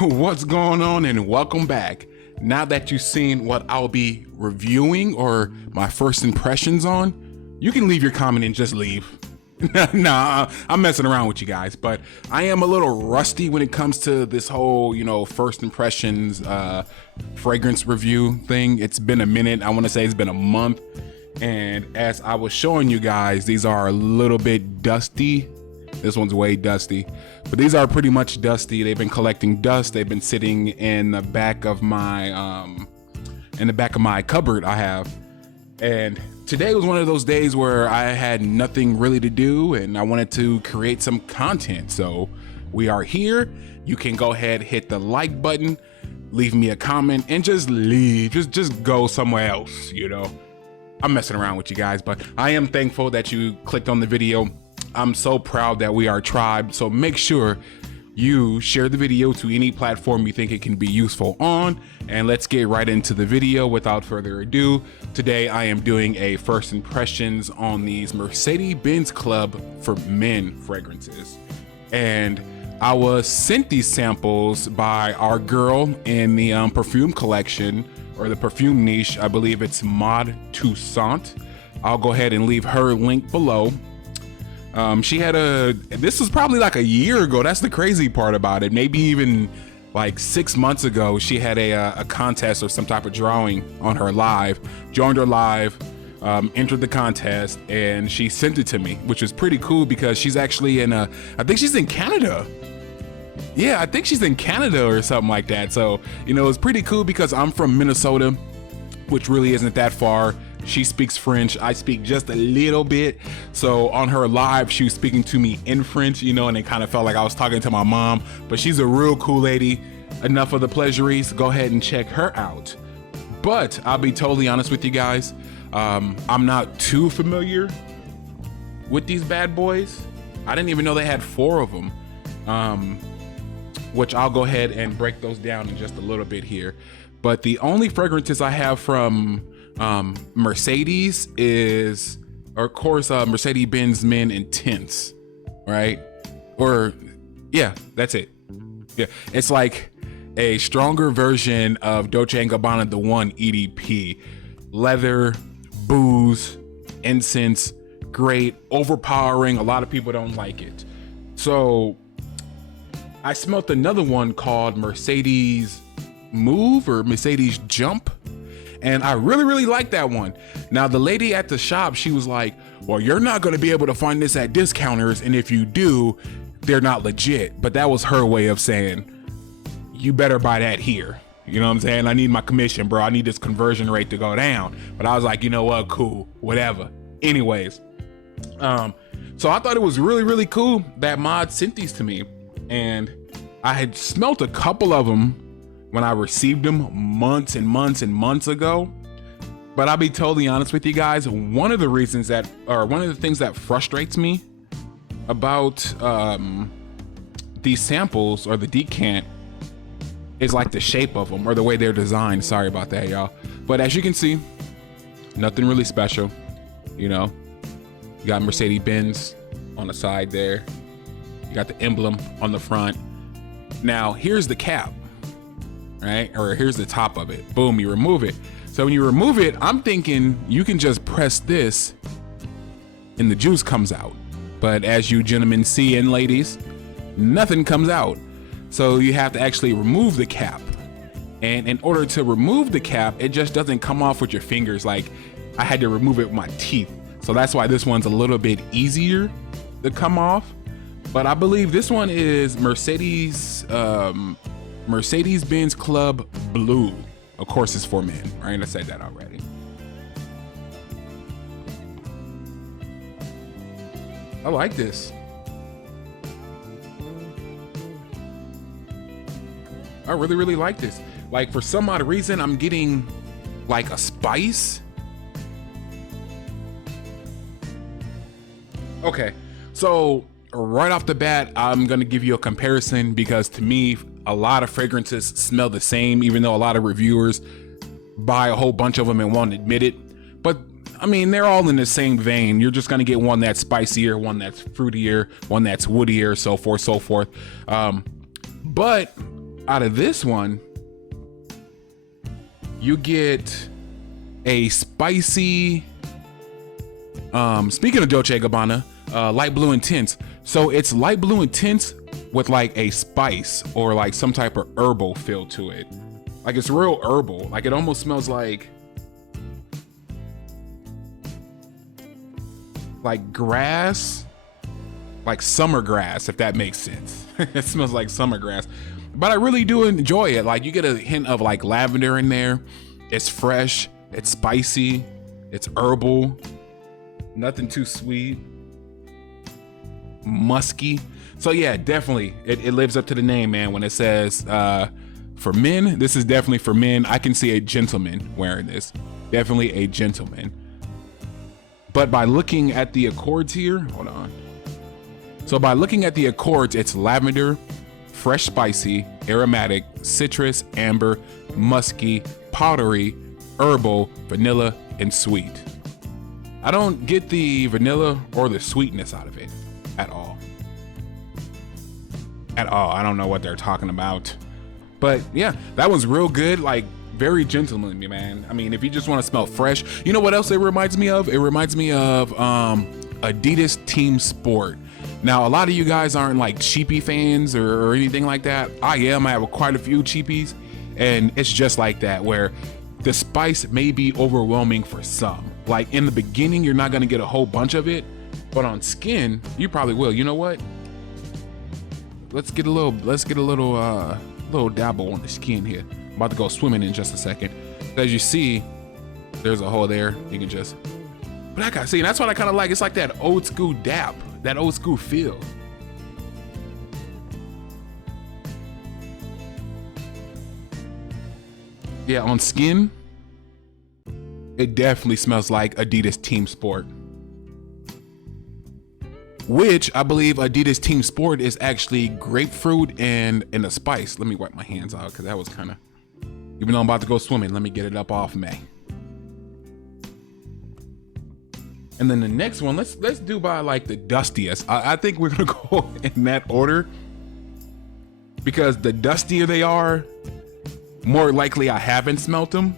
What's going on, and welcome back. Now that you've seen what I'll be reviewing or my first impressions on, you can leave your comment and just leave. Nah, I'm messing around with you guys, but I am a little rusty when it comes to this whole, first impressions fragrance review thing. It's been a minute. I want to say it's been a month. And as I was showing you guys, these are a little bit dusty. This one's way dusty, but these are pretty much dusty. They've been collecting dust. They've been sitting in the back of my cupboard I have. And today was one of those days where I had nothing really to do and I wanted to create some content. So we are here. You can go ahead, hit the like button, leave me a comment, and just leave. Just go somewhere else, I'm messing around with you guys, but I am thankful that you clicked on the video. I'm so proud that we are a tribe. So make sure you share the video to any platform you think it can be useful on. And let's get right into the video without further ado. Today I am doing a first impressions on these Mercedes Benz Club for Men fragrances. And I was sent these samples by our girl in the perfume collection, or the perfume niche. I believe it's Maude Toussiant. I'll go ahead and leave her link below. This was probably like a year ago. That's the crazy part about it. Maybe even like 6 months ago, she had a contest or some type of drawing on her live, joined her live, entered the contest, and she sent it to me, which was pretty cool because she's actually I think she's in Canada. Yeah, I think she's in Canada or something like that. So, it's pretty cool because I'm from Minnesota, which really isn't that far. She speaks French. I speak just a little bit. So on her live, she was speaking to me in French, and it kind of felt like I was talking to my mom, but she's a real cool lady. Enough of the pleasantries. Go ahead and check her out. But I'll be totally honest with you guys. I'm not too familiar with these bad boys. I didn't even know they had 4 of them. Which I'll go ahead and break those down in just a little bit here. But the only fragrances I have from Mercedes is, of course, Mercedes Benz Men Intense, right? Or yeah, that's it. Yeah, it's like a stronger version of Dolce & Gabbana The One EDP. Leather, booze, incense, great, overpowering. A lot of people don't like it. So I smelt another one called Mercedes Move or Mercedes Jump. And I really like that one. Now, the lady at the shop, she was like, well, you're not going to be able to find this at discounters. And if you do, they're not legit. But that was her way of saying, you better buy that here. You know what I'm saying? I need my commission, bro. I need this conversion rate to go down. But I was like, you know what? Cool, whatever. Anyways, so I thought it was really cool that Maude sent these to me. And I had smelt a couple of them when I received them months and months ago. But I'll be totally honest with you guys. One of the things that frustrates me about these samples or the decant is like the shape of them or the way they're designed. Sorry about that, y'all. But as you can see, nothing really special. You got Mercedes Benz on the side there. You got the emblem on the front. Now here's the cap. Right? Or here's the top of it. Boom, you remove it. So when you remove it, I'm thinking you can just press this and the juice comes out. But as you gentlemen see and ladies, nothing comes out. So you have to actually remove the cap. And in order to remove the cap, it just doesn't come off with your fingers. Like I had to remove it with my teeth. So that's why this one's a little bit easier to come off. But I believe this one is Mercedes Benz Club Blue. Of course, it's for men, right? I said that already. I like this. I really like this. Like, for some odd reason, I'm getting like a spice. Okay, so right off the bat, I'm gonna give you a comparison because to me, a lot of fragrances smell the same, even though a lot of reviewers buy a whole bunch of them and won't admit it. But I mean, they're all in the same vein. You're just gonna get one that's spicier, one that's fruitier, one that's woodier, so forth. But out of this one, you get a spicy, speaking of Dolce & Gabbana, light blue intense. So it's light blue intense with like a spice or like some type of herbal feel to it. Like it's real herbal. Like it almost smells like grass, like summer grass, if that makes sense. It smells like summer grass, but I really do enjoy it. Like you get a hint of like lavender in there. It's fresh, it's spicy, it's herbal, nothing too sweet, musky. So yeah, definitely it lives up to the name, man. When it says for men, this is definitely for men. I can see a gentleman wearing this, definitely a gentleman. But by looking at the accords here, hold on. So by looking at the accords, it's lavender, fresh spicy, aromatic, citrus, amber, musky, powdery, herbal, vanilla, and sweet. I don't get the vanilla or the sweetness out of it at all. At all. I don't know what they're talking about. But yeah, that one's real good. Like very gentlemanly, man. I mean, if you just want to smell fresh, you know what else it reminds me of? It reminds me of Adidas Team Sport. Now, a lot of you guys aren't like cheapy fans or anything like that. I am. I have quite a few cheapies, and it's just like that, where the spice may be overwhelming for some. Like in the beginning, you're not gonna get a whole bunch of it, but on skin, you probably will. You know what? Let's get a little dabble on the skin here. I'm about to go swimming in just a second. As you see, there's a hole there. You can just, but I gotta see, that's what I kind of like. It's like that old school dap, that old school feel. Yeah, on skin, it definitely smells like Adidas Team Sport. Which I believe Adidas Team Sport is actually grapefruit and a spice. Let me wipe my hands out because that was kind of, even though I'm about to go swimming, let me get it up off me. And then the next one, let's do by like the dustiest. I think we're gonna go in that order because the dustier they are, more likely I haven't smelt them.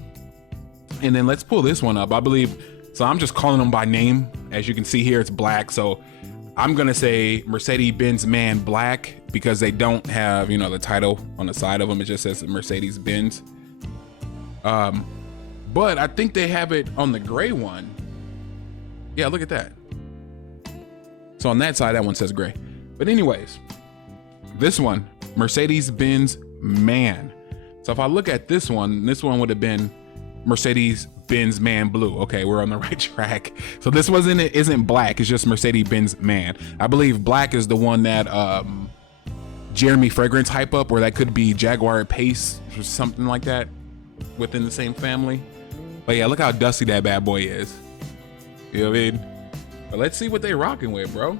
And then let's pull this one up. I believe, so I'm just calling them by name. As you can see here, it's black. So I'm gonna say Mercedes Benz Man Black because they don't have, you know, the title on the side of them. It just says Mercedes Benz. But I think they have it on the gray one. Yeah, look at that. So on that side, that one says gray. But anyways, this one, Mercedes Benz Man. So if I look at this one would have been Mercedes Benz Man Blue. Okay, we're on the right track. So this isn't black, it's just Mercedes Benz Man. I believe black is the one that Jeremy Fragrance hype up, or that could be Jaguar Pace or something like that within the same family. But yeah, look how dusty that bad boy is. You know what I mean? But let's see what they rocking with, bro.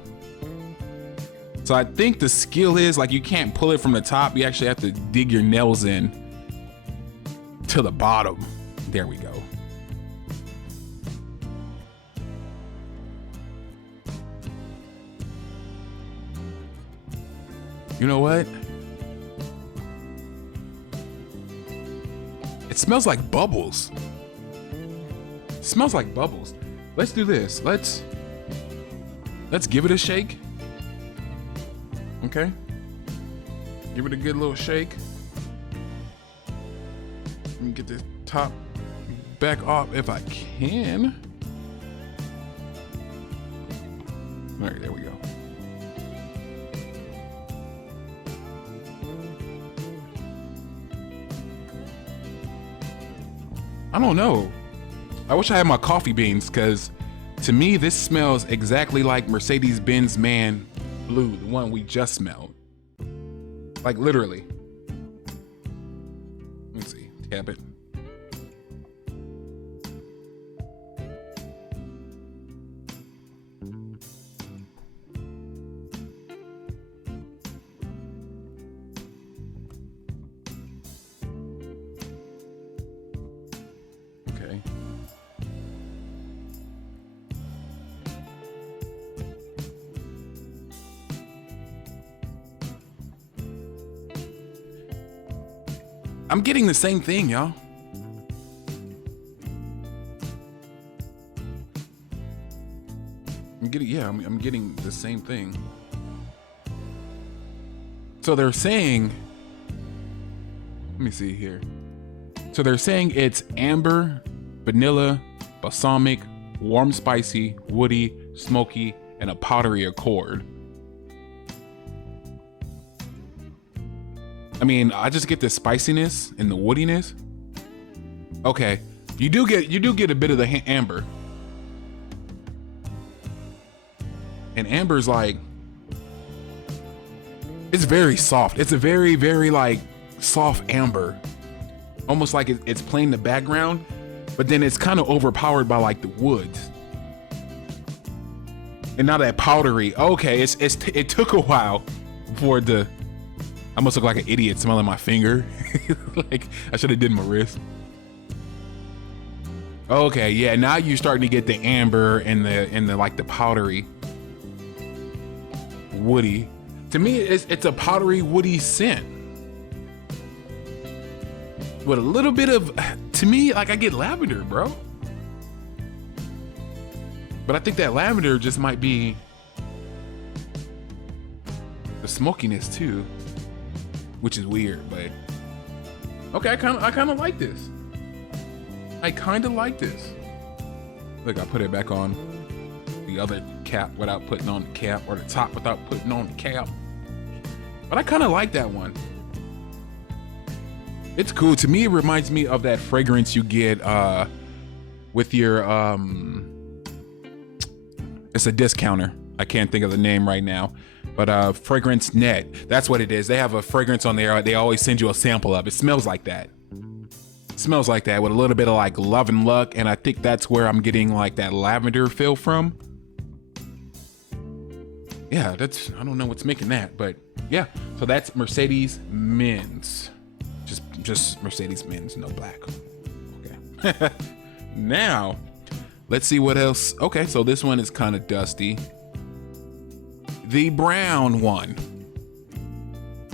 So I think the skill is like you can't pull it from the top. You actually have to dig your nails in to the bottom. There we go. You know what? It smells like bubbles. It smells like bubbles. Let's do this. Let's give it a shake. Okay. Give it a good little shake. Let me get this top back off if I can. All right, there we go. I don't know. I wish I had my coffee beans because to me, this smells exactly like Mercedes Benz Man Blue, the one we just smelled. Like literally. Let's see, tap it. Okay. I'm getting the same thing, y'all. I'm getting the same thing. So they're saying, let me see here. So they're saying it's amber, vanilla, balsamic, warm, spicy, woody, smoky, and a powdery accord. I mean, I just get the spiciness and the woodiness. Okay, you do get a bit of the amber. And amber's like, it's very soft. It's a very, very like soft amber. Almost like it's playing the background, but then it's kind of overpowered by like the woods. And now that powdery, okay, it took a while for it to, I must look like an idiot smelling my finger. Like I should have did my wrist. Okay, yeah, now you're starting to get the amber and the like the powdery woody. To me, it's a powdery woody scent with a little bit of, to me, like I get lavender, bro. But I think that lavender just might be the smokiness too, which is weird, but okay, I kind of like this. I kind of like this. Look, I put it back on the other cap without putting on the cap, or the top without putting on the cap. But I kind of like that one. It's cool. To me, it reminds me of that fragrance you get with your it's a discounter. I can't think of the name right now, but Fragrance Net. That's what it is. They have a fragrance on there. They always send you a sample of. It smells like that. It smells like that with a little bit of like Love and Luck, and I think that's where I'm getting like that lavender feel from. Yeah, that's, I don't know what's making that, but yeah. So that's Mercedes Benz. Just Mercedes Benz, no black. Okay. Now, let's see what else. Okay, so this one is kind of dusty. The brown one,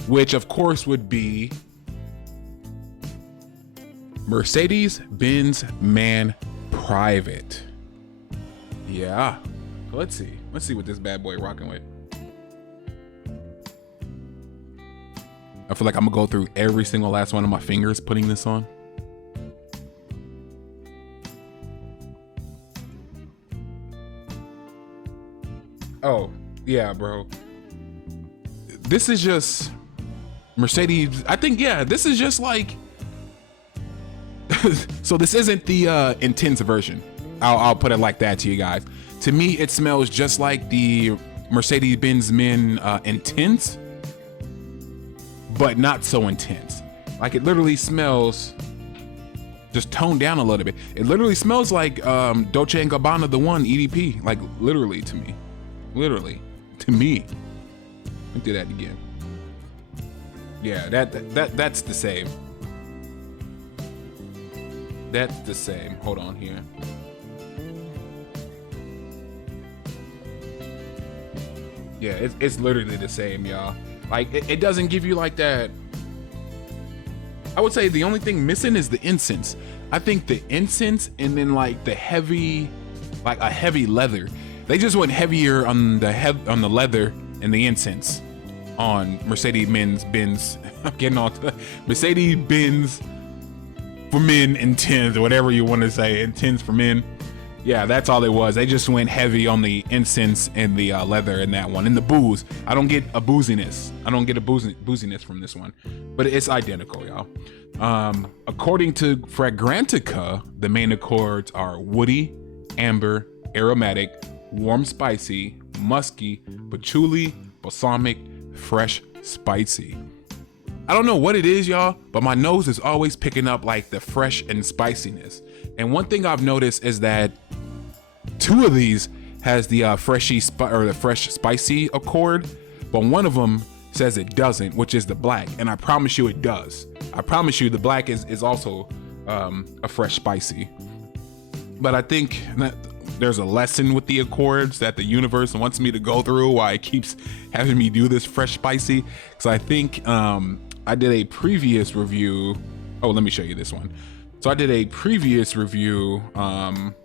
which of course would be Mercedes Benz Man Private. Yeah. So let's see what this bad boy rocking with. I feel like I'm gonna go through every single last one of my fingers putting this on. Oh, yeah, bro. This is just Mercedes. I think, yeah, this is just like, so this isn't the intense version. I'll put it like that to you guys. To me, it smells just like the Mercedes Benz Men Intense, but not so intense. Like it literally smells just toned down a little bit. It literally smells like Dolce & Gabbana The One EDP. Like literally to me. Literally to me. Let me do that again. Yeah, that's the same. That's the same. Hold on here. Yeah, it's literally the same, y'all. Like it doesn't give you like that. I would say the only thing missing is the incense. I think the incense and then like the heavy, like a heavy leather. They just went heavier on the leather and the incense on Mercedes Benz. I'm getting on to Mercedes Benz for Men Intense, or whatever you want to say, Intense for Men. Yeah, that's all it was. They just went heavy on the incense and the leather in that one. And the booze. I don't get a booziness. I don't get a booziness from this one. But it's identical, y'all. According to Fragrantica, the main accords are woody, amber, aromatic, warm, spicy, musky, patchouli, balsamic, fresh, spicy. I don't know what it is, y'all, but my nose is always picking up like the fresh and spiciness. And one thing I've noticed is that two of these has the fresh spicy accord, but one of them says it doesn't, which is the black. And I promise you it does. I promise you the black is also a fresh spicy. But I think that there's a lesson with the accords that the universe wants me to go through, why it keeps having me do this fresh spicy. Because I think I did a previous review Oh, let me show you this one. So I did a previous review on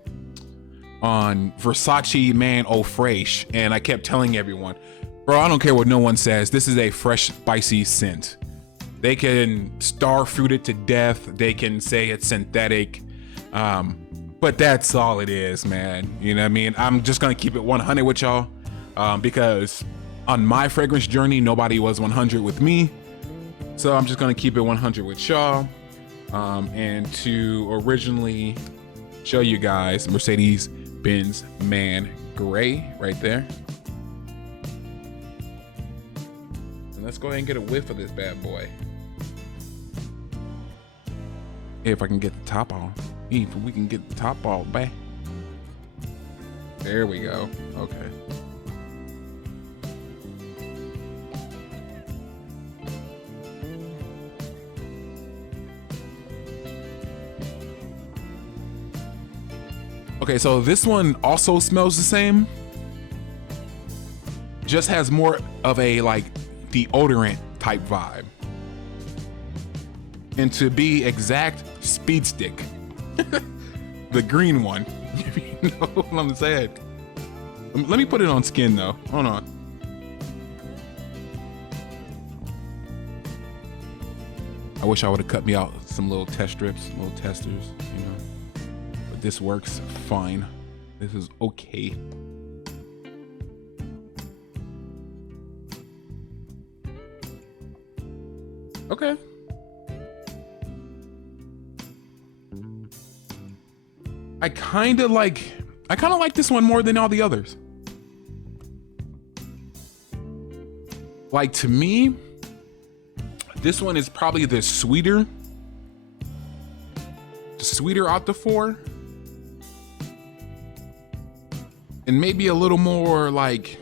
Versace Man Eau Fraiche, and I kept telling everyone, bro, I don't care what no one says, this is a fresh, spicy scent. They can starfruit it to death, they can say it's synthetic, but that's all it is, man. You know what I mean? I'm just gonna keep it 100 with y'all, because on my fragrance journey, nobody was 100 with me. So I'm just gonna keep it 100 with y'all. And to originally show you guys Mercedes Benz Man Gray right there. And let's go ahead and get a whiff of this bad boy. If I can get the top off. If we can get the top off, back. There we go. Okay. Okay, so this one also smells the same. Just has more of a like deodorant type vibe. And to be exact, Speed Stick. The green one. If you know what I'm saying. Let me put it on skin though. Hold on. I wish I would have cut me out some little test strips, little testers, you know. But this works fine. This is okay. Okay. I kind of like this one more than all the others. Like, to me, this one is probably the sweeter out the four. And maybe a little more like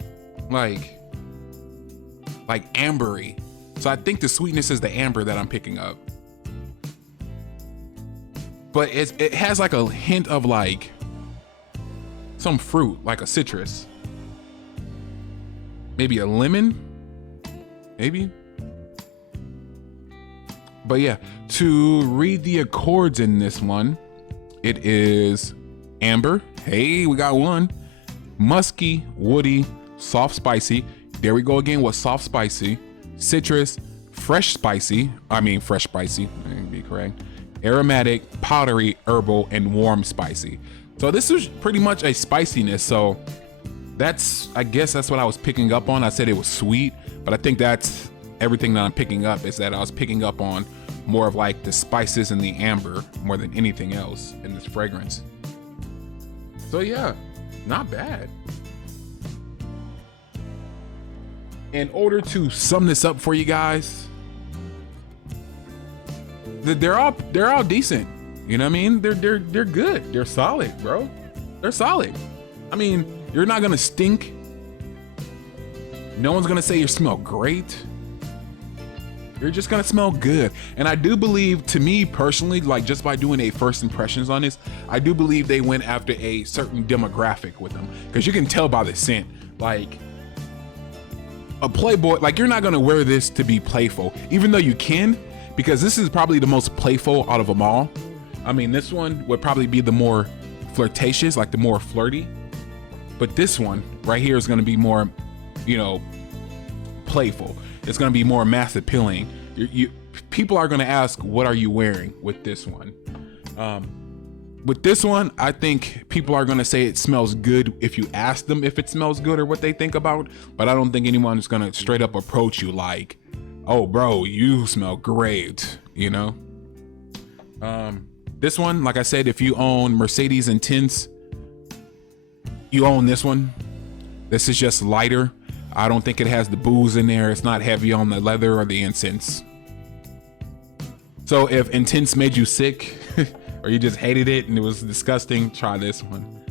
ambery. So I think the sweetness is the amber that I'm picking up. But it has like a hint of like some fruit, like a citrus. Maybe a lemon, maybe. But yeah, to read the accords in this one, it is amber. Hey, we got one. Musky, woody, soft spicy. There we go again with soft spicy. Citrus, fresh spicy. Let me be correct. Aromatic, powdery, herbal, and warm spicy. So this is pretty much a spiciness. So I guess that's what I was picking up on. I said it was sweet, but I think that's everything that I'm picking up, is that I was picking up on more of like the spices and the amber more than anything else in this fragrance. So yeah, not bad. In order to sum this up for you guys, they're all decent. You know what I mean? They're good. They're solid, bro. They're solid. I mean, you're not gonna stink. No one's gonna say you smell great. You're just gonna smell good. And I do believe, to me personally, like just by doing a first impressions on this, I do believe they went after a certain demographic with them, because you can tell by the scent. Like a playboy, like you're not gonna wear this to be playful, even though you can, because this is probably the most playful out of them all. I mean, this one would probably be the more flirtatious, like the more flirty, but this one right here is gonna be more, you know, playful. It's gonna be more mass appealing. People are gonna ask, what are you wearing with this one? With this one, I think people are gonna say it smells good if you ask them if it smells good or what they think about, but I don't think anyone's gonna straight up approach you like, oh bro, you smell great, you know? This one, like I said, if you own Mercedes Intense, you own this one. This is just lighter. I don't think it has the booze in there. It's not heavy on the leather or the incense. So if Intense made you sick or you just hated it and it was disgusting, try this one.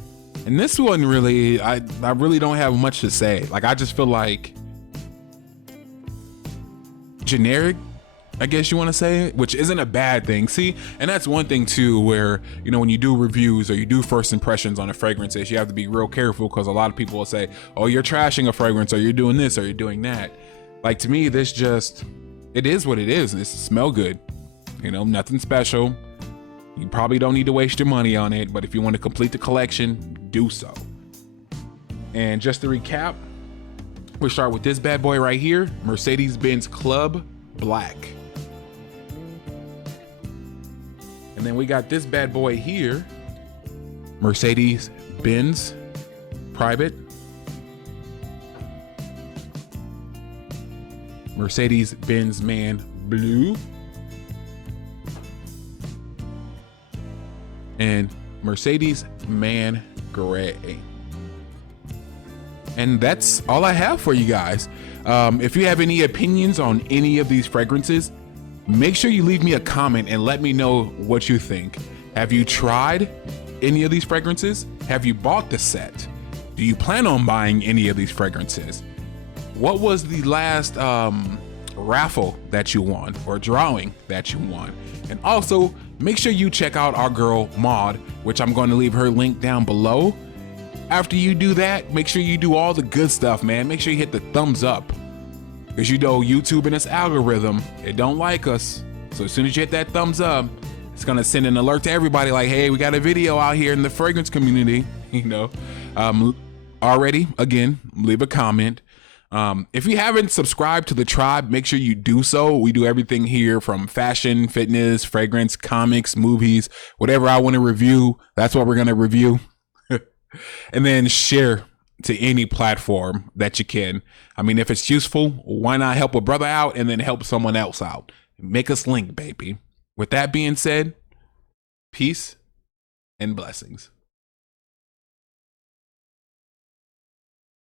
And this one really, I really don't have much to say. Like, I just feel like generic, I guess you want to say, which isn't a bad thing. See, and that's one thing too, where, you know, when you do reviews or you do first impressions on a fragrances, you have to be real careful, because a lot of people will say, oh, you're trashing a fragrance, or you're doing this, or you're doing that. Like, to me, this just, it is what it is. It smells good. You know, nothing special. You probably don't need to waste your money on it, but if you want to complete the collection, do so. And just to recap, we start with this bad boy right here, Mercedes Benz Club Black. And then we got this bad boy here, Mercedes Benz Private, Mercedes Benz Man Blue, and Mercedes Man Gray. And that's all I have for you guys. If you have any opinions on any of these fragrances, make sure you leave me a comment and let me know what you think. Have you tried any of these fragrances? Have you bought the set? Do you plan on buying any of these fragrances? What was the last raffle that you won or drawing that you won? And also make sure you check out our girl Maude, which I'm going to leave her link down below. After you do that, make sure you do all the good stuff, man. Make sure you hit the thumbs up, because you know YouTube and its algorithm, it don't like us. So as soon as you hit that thumbs up, it's gonna send an alert to everybody like, hey, we got a video out here in the fragrance community. You know, already, again, leave a comment. If you haven't subscribed to the tribe, make sure you do so. We do everything here from fashion, fitness, fragrance, comics, movies, whatever I want to review, that's what we're going to review. And then share to any platform that you can. I mean, if it's useful, why not help a brother out and then help someone else out? Make us link, baby. With that being said, peace and blessings.